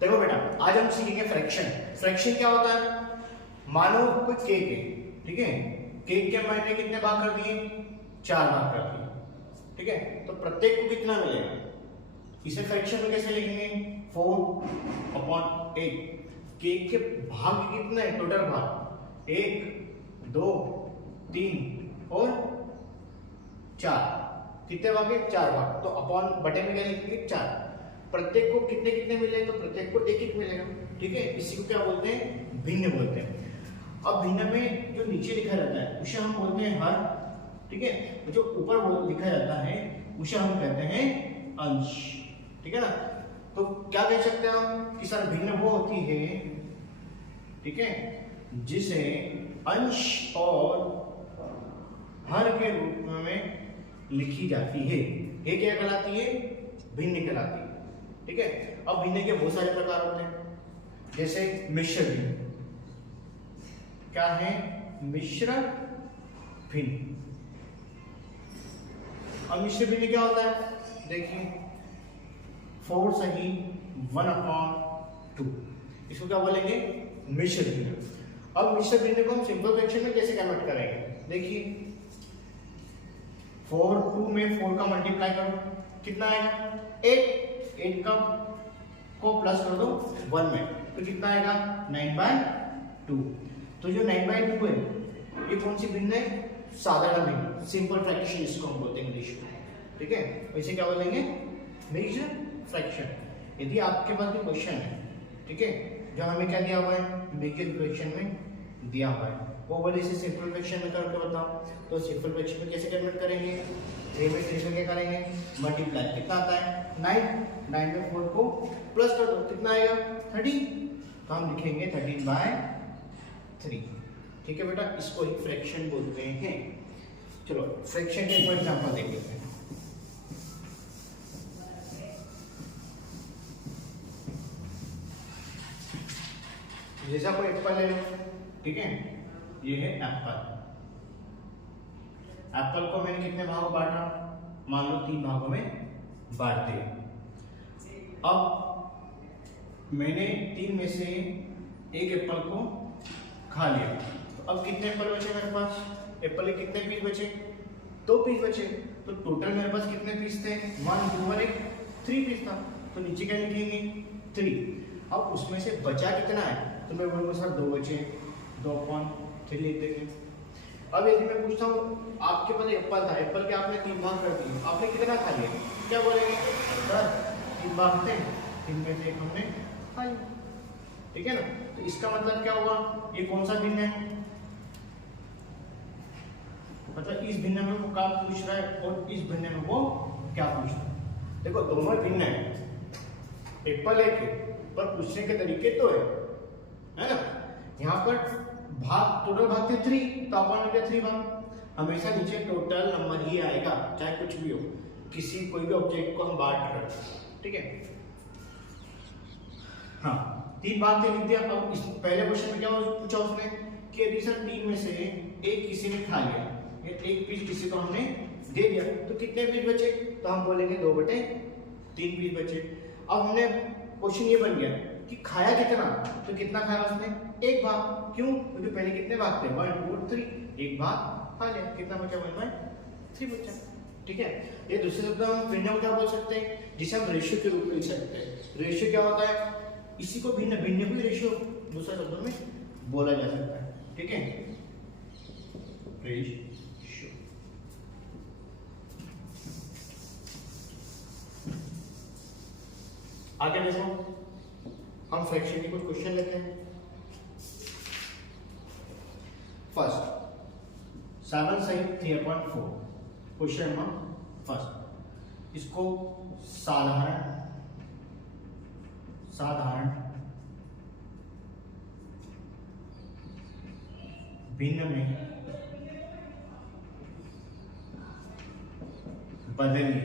देखो बेटा, आज हम सीखेंगे फ्रैक्शन। फ्रैक्शन क्या होता है? मानो कोई केक है, ठीक है, केक के मैंने कितने भाग कर दिए? 4 भाग कर दिए, ठीक है, तो प्रत्येक को कितना मिलेगा? इसे फ्रैक्शन में कैसे लिखेंगे? 4/8। केक के भाग कितने हैं? टोटल भाग 1 2 3 और 4। कितने भाग है? 4 भाग। तो अपॉन बटे में क्या लिखेंगे? 4। प्रत्येक को कितने कितने मिलेंगे? तो प्रत्येक को एक एक मिलेगा, ठीक है। इसी को क्या बोलते हैं? भिन्न बोलते हैं। अब भिन्न में जो नीचे लिखा रहता है उसे हम बोलते हैं हर, ठीक है। जो ऊपर लिखा जाता है उसे हम कहते हैं अंश, ठीक है ना। तो क्या कह सकते हैं हम कि सर भिन्न वो होती है, ठीक है, जिसे अंश और हर के रूप में लिखी जाती है। ये क्या कहलाती है? भिन्न कहलाती है, ठीक है। अब भिन्न के बहुत सारे प्रकार होते हैं, जैसे मिश्र भिन्न। क्या है? मिश्र भिन्न। अब मिश्र भिन्न क्या होता है? देखिए 4 सही 1/2, इसको क्या बोलेंगे? मिश्र भिन्न। अब मिश्र भिन्न को हम सिंपल फ्रैक्शन में कैसे कन्वर्ट करेंगे? देखिए 4 2 में 4 का मल्टीप्लाई करो, कितना आएगा? 8 का को प्लस कर दो 1 में, तो कितना आएगा? 9/2। तो जो 9/2 है ये कौन सी भिन्न है? साधारण भिन्न, सिंपल फ्रैक्शन इसको हम बोलते हैं इंग्लिश में, ठीक है। इसे क्या बोलेंगे? Major fraction. यदि आपके पास कोई क्वेश्चन है, ठीक है, जो हमें क्या दिया हुआ है? मेजर फ्रैक्शन में दिया हुआ है, वो बोले इसे सिंपल फ्रैक्शन में करके बताओ, तो सिंपल फ्रैक्शन में कैसे कन्वर्ट करेंगे? 3 में 3 में क्या करेंगे? मल्टीप्लाई। कितना आता है? 9 में 4 को प्लस कर दो, कितना आएगा? 30। तो हम लिखेंगे 13/3, ठीक है बेटा। इसको ही फ्रैक्शन बोलते हैं। चलो फ्रैक्शन के एक एग्जांपल देख लेते हैं। जैसा कोई एप्पल ले लो, ठीक है, ये है एप्पल। एप्पल को मैंने कितने भागों बांटा? मान लो 3 भागों में बांट दिया। अब मैंने 3 में से एक एप्पल को खा लिया, तो अब कितने एप्पल बचे मेरे पास? एप्पल के कितने पीस बचे? 2 पीस बचे। तो टोटल मेरे पास कितने पीस थे? 1 2 और 1 3 पीस था। तो नीचे क्या लिखेंगे? 3। अब उसमें से बचा कितना है? तो मैं बोलूँगा सर 2 बचे, 2/3 लिख देंगे। अब यदि मैं पूछता हूँ आपके पास एप्पल था, एप्पल के आपने 3 भाग कर दिए, आपने कितना खा लिया? क्या बोलेंगे? सर 3 भाग थे, 3 में से 1 हमने खा लिया, ठीक है ना। तो इसका मतलब क्या हुआ? ये कौन सा भिन्न है? मतलब इस भिन्न में वो क्या पूछ रहा है और इस भिन्न में वो क्या पूछ रहा है। देखो दोनों भिन्न है, एप्पल एक है, पर पूछने के तरीके तो है ना। यहाँ पर भाग टोटल भाग थे 3, तो अपन ने 3 भाग। हमेशा नीचे टोटल नंबर ही आएगा, चाहे कुछ भी हो, किसी कोई भी ऑब्जेक्ट को हम बांट रहे हैं, ठीक है। हाँ 3 भाग थे, लिख दिया। अब इस पहले क्वेश्चन में क्या पूछा उसने कि यदि सर 3 में से एक किसी ने खा लिया, एक पीस किसी को हमने दे दिया, तो कितने पीस बचे? तो हम बोलेंगे 2/3 पीस बचे। अब हमने क्वेश्चन ये बन गया कि खाया कितना? तो कितना खाया उसने? 1 भाग। क्यों? क्योंकि पहले कितने भाग थे? 1 2 और 3, 1 भाग खा लिया, कितना बचा? 1/3 बचा, ठीक है। ये दूसरे शब्द हम भिन्न को क्या बोल सकते हैं? जिसे हम रेशियो के रूप में लिख सकते हैं। रेशियो क्या होता है? इसी को भिन्न भिन्न को रेशियो दूसरे शब्दों में बोला जा सकता है, ठीक है। रेशियो। आगे देखो, हम फ्रैक्शन के कुछ क्वेश्चन लेते हैं। फर्स्ट 7 सही 3/4, क्वेश्चन नंबर फर्स्ट। इसको साधारण भिन्न में बदलिए,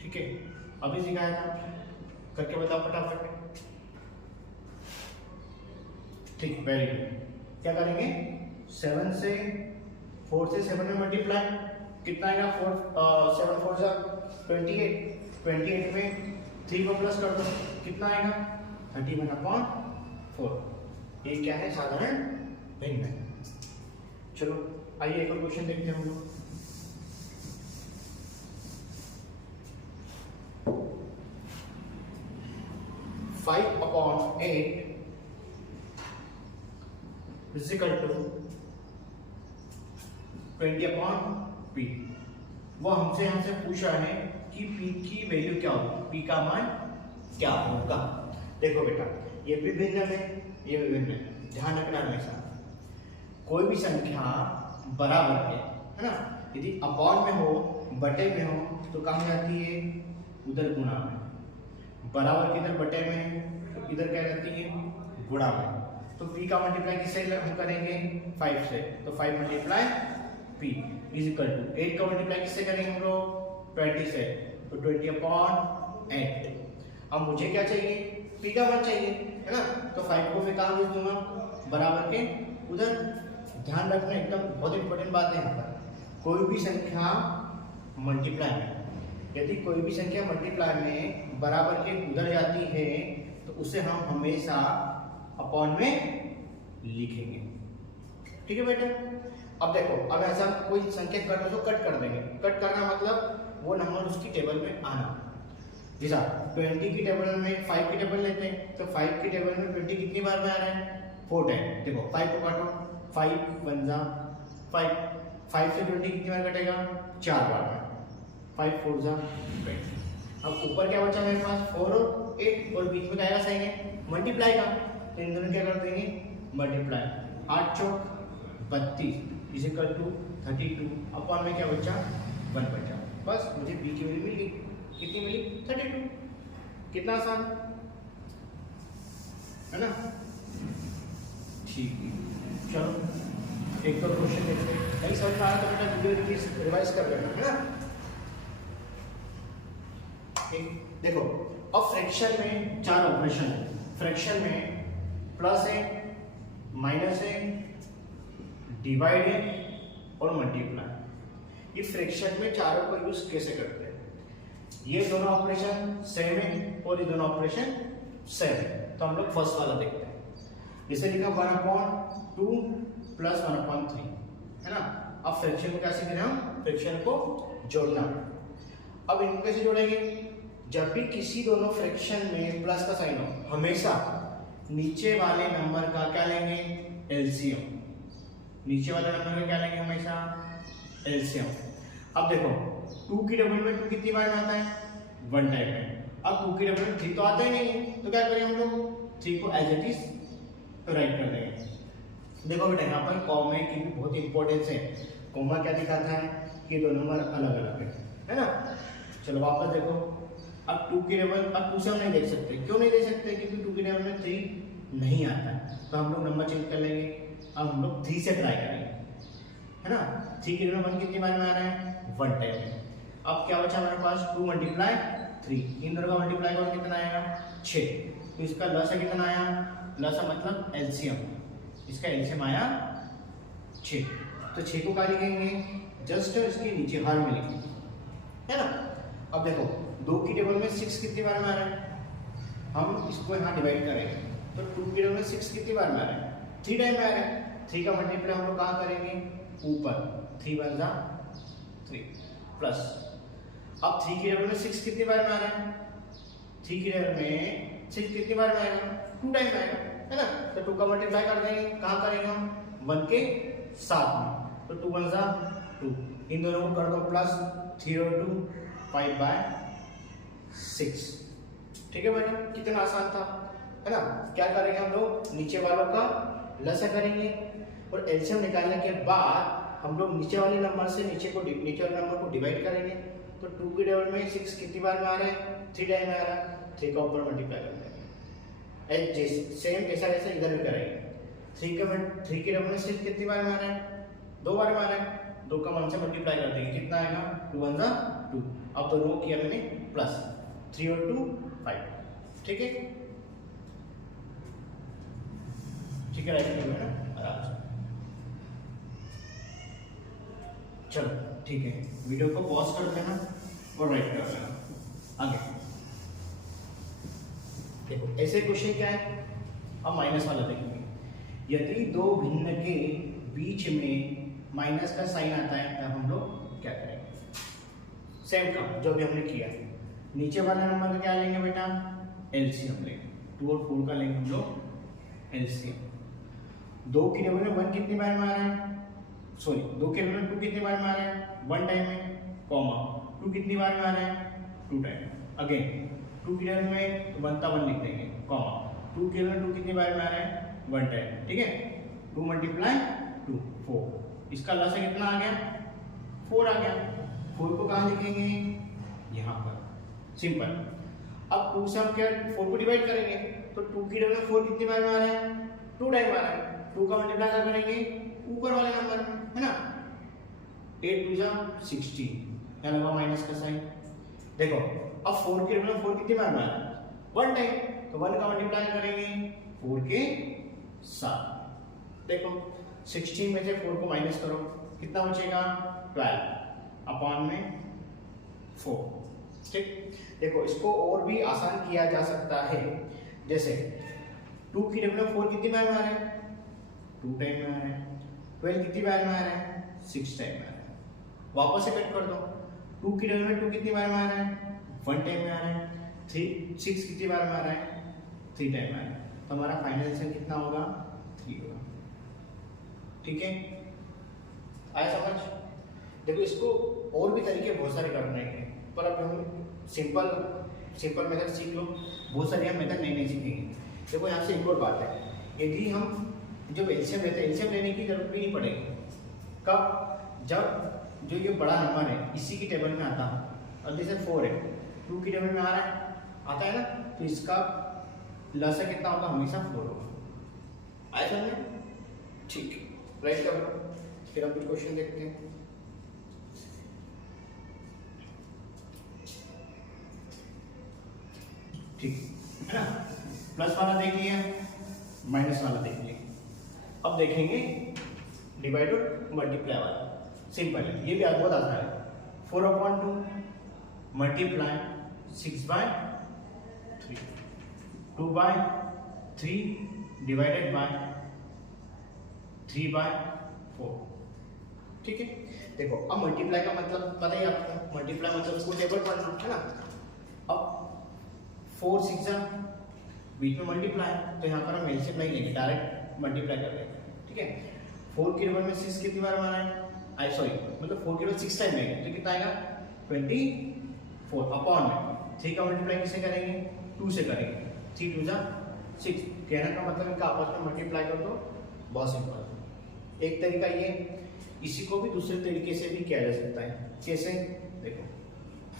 ठीक है। अभी सिखाया था, करके बताओ फटाफट। ठीक, वेरी गुड। क्या करेंगे? 7 से 4 से 7 में मल्टीप्लाई, कितना आएगा? 7 4 जा 28, 28 में 3 को प्लस कर दो, कितना आएगा 31/4। ये क्या है, साधारण भिन्न है। चलो आइए एक और क्वेश्चन देखते हैं हम लोग। Five upon 8 is equal to 20/p। वो हमसे यहाँ से पूछ रहा है कि p की वैल्यू क्या होगी, p का मान क्या होगा। देखो बेटा, ये भी भिन्न है, ये भी भिन्न है, ध्यान रखना हमेशा। कोई भी संख्या बराबर है ना, यदि अपॉन में हो, बटे में हो, तो कहाँ जाती है, उधर गुणा में। बराबर किधर, बटे में, तो इधर क्या रहती है, गुणा में। तो p का मल्टीप्लाई किससे हम करेंगे, 5 से, तो 5 multiply p is equal to 8 का मल्टीप्लाई किससे करेंगे हम लोग, 20 से, तो 20/8। अब मुझे क्या चाहिए, p का मान चाहिए, है ना, तो 5 को मैं कहाँ भेज दूंगा, बराबर के उधर। ध्यान रखना, एकदम बहुत इंपॉर्टेंट बात है यहाँ पर। कोई भी संख्या मल्टीप्लाई में, यदि कोई भी संख्या मल्टीप्लाई में बराबर के उधर जाती है, तो उसे हम हमेशा अपॉन में लिखेंगे। ठीक है बेटा। अब देखो, अब ऐसा कोई संख्या कट हो तो कट कर देंगे। कट करना मतलब वो नंबर उसकी टेबल में आना। जैसा 20 की टेबल में 5 की टेबल लेते हैं, तो 5 की टेबल में 20 कितनी बार में आ रहा है, 4 टाइम। देखो 5 को काटो, 5 1 जा 5, 5 से 20 कितनी बार कटेगा, 4 बार में, 5 4 जा 20। अब ऊपर क्या बचा मेरे पास, 4 और 8, और बीच में क्या आएगा साइन है, मल्टीप्लाई का, तो इन दोनों क्या कर देंगे, मल्टीप्लाई। 8 चौक 32 इज इक्वल टू 32, अपॉन में क्या बचा, 1 बचा। बस मुझे बी की वैल्यू मिल गई, कितनी मिली, 32। कितना आसान है ना। ठीक है, चलो एक तो क्वेश्चन देखते हैं। नहीं समझ में आ रहा तो बेटा वीडियो प्लीज रिवाइज कर लेना, है ना। देखो, अब फ्रैक्शन में 4 ऑपरेशन है। फ्रैक्शन में प्लस है, माइनस है, डिवाइड है और मल्टीप्लाई। इस फ्रैक्शन में चारों को यूज कैसे करते हैं, ये दोनों ऑपरेशन सेम है और ये दोनों ऑपरेशन सेम है। तो हम लोग फर्स्ट वाला देखते हैं। जैसे लिखा 1/2 प्लस 1/3, है ना। अब फ्रैक्शन को कैसे करें हम, फ्रैक्शन को जोड़ना। अब इनको कैसे जोड़ेंगे, जब भी किसी दोनों फ्रैक्शन में प्लस का साइन हो, हमेशा नीचे वाले नंबर का क्या लेंगे, एलसीएम। नीचे वाले नंबर का क्या लेंगे, हमेशा एलसीएम। अब देखो 2 की टेबल में 2 कितनी बार में आता है, 1 टाइम में। अब 2 की टेबल में 3 तो आता ही नहीं है, तो क्या करें हम लोग, 3 को एज इट इज राइट कर देंगे। देखो बेटा, यहाँ पर कॉमा की भी बहुत इंपॉर्टेंस है। कॉमा क्या दिखाता है कि दो नंबर अलग अलग है ना। चलो वापस देखो, अब 2 की टेबल, अब 2 से हम नहीं देख सकते। क्यों नहीं देख सकते, क्योंकि 2 की टेबल में 3 नहीं आता है। तो हम लोग नंबर चेंज कर लेंगे। अब हम लोग 3 से ट्राई करेंगे, है ना। 3 की टेबल में 1 कितनी बार में आ रहा है, 1 टाइम। अब क्या बचा हमारे पास, 2 मल्टीप्लाई 3, इन दोनों का मल्टीप्लाई करो कितना आएगा, 6। तो इसका लसा कितना आया, लसा मतलब एलसीएम, इसका एलसीएम आया 6। तो 6 को क्या लिखेंगे, जस्ट इसके नीचे हर में लिखेंगे, है ना। अब देखो 2 की टेबल में 6 कितनी बार में आ रहा है, हम इसको यहाँ डिवाइड करेंगे। तो 2 की टेबल में 6 कितनी बार में आ रहा है, 3 टाइम में आ रहा है। 3 का मल्टीप्लाई हम लोग कहाँ करेंगे, ऊपर, 3 1 जा 3 प्लस। अब 3 की टेबल में 6 कितनी बार में आ रहा है, 3 की टेबल में 6 कितनी बार में आएगा, 2 टाइम में आएगा, है ना। तो 2 का मल्टीप्लाई कर देंगे, कहाँ करेंगे हम, 1 के साथ में। तो 2 1 जा 2, इन दोनों को कर दो प्लस, 3 और 2 5/6। ठीक है बेटा, कितना आसान था, है ना। क्या करेंगे हम लोग, नीचे वालों का लसा करेंगे और एलसीएम निकालने के बाद हम लोग नीचे वाले नंबर से नीचे वाले नंबर को डिवाइड करेंगे। तो 2 की टेबल में 6 कितनी बार में आ रहा है, 3 टाइम में आ रहा है। 3 का ऊपर मल्टीप्लाई कर देंगे, सेम जैसा वैसा इधर भी करेंगे। 3 की टेबल में 6 कितनी बार में आ रहा है, 2 बार में आ रहा है। 2 का 1 से मल्टीप्लाई कर देंगे, कितना आएगा, 2 1 जा 2। अब तो रो किया मैंने प्लस, 3 और 2 5। ठीक है, ठीक है, राइट कर लेना आराम से। चलो ठीक है, वीडियो को पॉज कर देना और राइट कर लेना आगे। देखो ऐसे क्वेश्चन क्या है, अब माइनस वाला देखेंगे। यदि दो भिन्न के बीच में माइनस का साइन आता है तब हम लोग क्या करेंगे, सेम काम जो भी हमने किया। नीचे वाला नंबर का क्या लेंगे बेटा, एलसीएम लेंगे। 2 और 4 का लेंगे हम लोग एलसीएम। 2 की टेबल में 1 कितनी बार में आ रहा है, सॉरी 2 के टेबल में 2 कितनी बार में आ रहा है, 1 टाइम में, कॉमा 2 कितनी बार में आ रहा है, 2 टाइम। अगेन 2 की टेबल में 1 का 1 लिख देंगे, कॉमा 2 के टेबल में 2 कितनी बार में आ रहा है, 1 टाइम। ठीक है, 2 मल्टीप्लाई 2 4, इसका लॉस कितना आ गया, 4 आ गया। 4 को कहाँ लिखेंगे, यहाँ पर, सिंपल। अब 2 से हम क्या 4 को डिवाइड करेंगे, तो 2 की टेबल में 4 कितनी बार में आ रहा है, 2 टाइम आ रहा है। 2 का मल्टीप्लाई क्या करेंगे, ऊपर वाले नंबर में, है ना। 8 2 जा 16, यहाँ लगा माइनस का साइन। देखो अब 4 के टेबल में 4 कितनी बार में आ रहा है, 1 टाइम, तो 1 का मल्टीप्लाई करेंगे 4 के साथ। देखो 16 में से 4 को माइनस करो, कितना बचेगा, 12 अपॉन में 4। ठीक, देखो इसको और भी आसान किया जा सकता है। जैसे 2 की टेबल में 4 कितनी बार में आ रहा है, 2 टाइम में आ रहा है। 12 कितनी बार में आ रहा है, 6 टाइम में आ रहा है। वापस से कट कर दो, 2 की टेबल में 2 कितनी बार में आ रहा है, 1 टाइम में आ रहा है। 6 कितनी बार में आ रहा है, 3 टाइम में आ रहा है। तो हमारा फाइनल आंसर कितना होगा, 3 होगा। ठीक है, आया समझ। देखो इसको और भी तरीके बहुत सारे करने हैं, पर अब हम सिंपल मेथड सीख लो, बहुत सारे हम मेथड नहीं सीखेंगे। देखो यहाँ से एक और बात है, यदि हम जब एलसीएम लेते हैं, एलसीएम लेने की जरूरत भी नहीं पड़ेगी। कब, जब जो ये बड़ा नंबर है इसी की टेबल में आता है, और जैसे 4 है 2 की टेबल में आ रहा है, आता है ना, तो इसका लसा कितना होगा, हमेशा 4 होगा। आया समझ में, ठीक है, राइट कर लो। फिर हम कुछ क्वेश्चन देखते हैं। ठीक है ना, प्लस वाला देख लिया, माइनस वाला देख लिया। अब देखेंगे डिवाइड और मल्टीप्लाई वाला, सिंपल है, ये भी बहुत आसान है। 4/2 मल्टीप्लाई 6/3, 2/3 डिवाइडेड बाय 3/4। ठीक है, देखो अब मल्टीप्लाई का मतलब पता ही आपको, मल्टीप्लाई मतलब उसको टेबल पढ़ना है ना। अब 4 6 जा, बीच में मल्टीप्लाई, तो यहाँ पर हम मल्टीप्लाई लेंगे, डायरेक्ट मल्टीप्लाई कर लेंगे। ठीक है, 4 की टेबल में 6 कितनी बार मारा है, आई सॉरी मतलब 4 की टेबल 6 टाइम लेंगे, तो कितना आएगा 24 अपॉन में 3 का मल्टीप्लाई किससे करेंगे, 2 से करेंगे। 3 2 जा 6, कहने का मतलब इनका आपस में मल्टीप्लाई कर दो, बहुत सिंपल। एक तरीका ये, इसी को भी दूसरे तरीके से भी किया जा सकता है। कैसे, देखो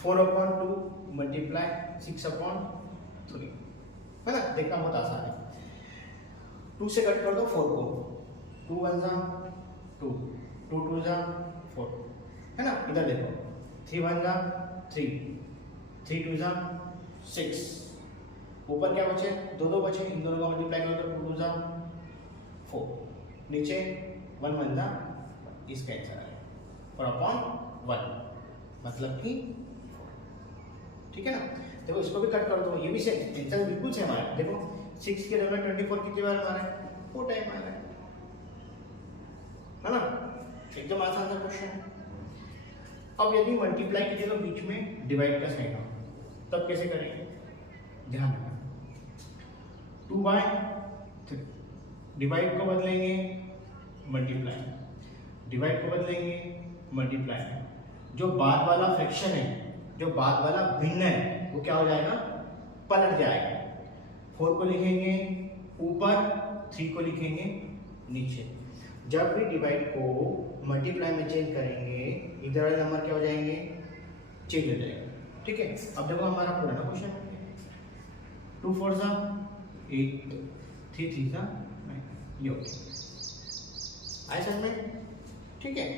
4/2 मल्टीप्लाई 6/3, है ना, देखना बहुत आसान है। 2 से कट कर दो 4 को, 2 1 जा 2, 2 2 जा 4, है ना। इधर देखो 3 1 जा 3, 3 2 जा 6, ऊपर क्या बचे, 2 2 बचे, इन दोनों का मल्टीप्लाई कर दो, 2 2 जा 4, नीचे 1 1 जा, इसका आंसर आएगा, और अपॉन 1 मतलब कि 4। ठीक है ना, देखो इसको भी कट कर दो, ये भी सेम आंसर बिल्कुल सेम आया। देखो 6 के टेबल में 24 कितनी बार आ रहा है, 4 टाइम आ रहा है ना, एकदम आसान सा क्वेश्चन है। अब यदि मल्टीप्लाई की जगह बीच में डिवाइड का साइन हो, तब कैसे करेंगे, ध्यान रखना। 2/3 डिवाइड को बदलेंगे मल्टीप्लाई, डिवाइड को बदलेंगे मल्टीप्लाई। जो बाद वाला फ्रैक्शन है, जो बाद वाला भिन्न है, वो क्या हो जाएगा, पलट जाएगा। 4 को लिखेंगे ऊपर, 3 को लिखेंगे नीचे। जब भी डिवाइड को मल्टीप्लाई में चेंज करेंगे, इधर वाले नंबर क्या हो जाएंगे, चेंज हो जाएंगे। ठीक है, अब देखो हमारा पुराना क्वेश्चन है, 2 4 जा 8, 3 3 जा 9, ये हो गया। आए समझ में, ठीक है।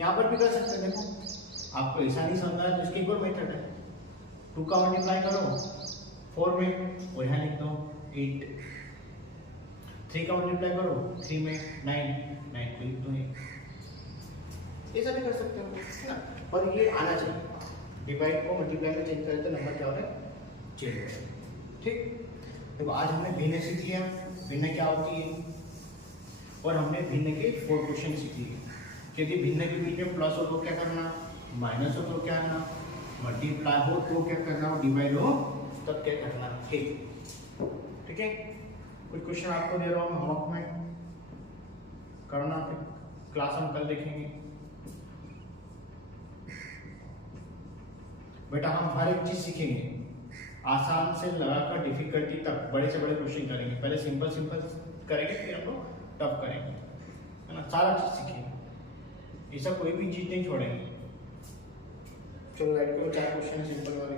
यहाँ पर भी कर सकते हैं, देखो आपको ऐसा नहीं समझ रहा तो इसकी एक और मेथड है। 2 का मल्टीप्लाई करो 4 में, और यहाँ लिख दो 8, 3 का मल्टीप्लाई करो 3 में 9, 9 को लिख दो 1। ऐसा भी कर सकते हो, है ना, पर ये आना चाहिए। डिवाइड को मल्टीप्लाई में चेंज करें तो नंबर क्या हो रहा है, चेंज हो रहा है। ठीक, देखो आज हमने भिन्न सीख लिया, भिन्न क्या होती है, और हमने भिन्न के 4 क्वेश्चन सीख लिए कि यदि भिन्न के बीच में प्लस हो तो क्या करना, माइनस हो तो क्या करना, मल्टीप्लाई हो तो क्या करना, और डिवाइड हो तब क्या करना है। ठीक है, कुछ क्वेश्चन आपको दे रहा हूँ होमवर्क में करना, फिर क्लास हम कल देखेंगे। बेटा हम हर एक चीज सीखेंगे, आसान से लगाकर डिफिकल्टी तक बड़े से बड़े क्वेश्चन करेंगे। पहले सिंपल सिंपल करेंगे, फिर हम लोग टफ करेंगे, है ना, सारा चीज सीखेंगे, ऐसा कोई भी चीज नहीं छोड़ेंगे। चलो राइट करो 4 क्वेश्चन सिंपल वाले।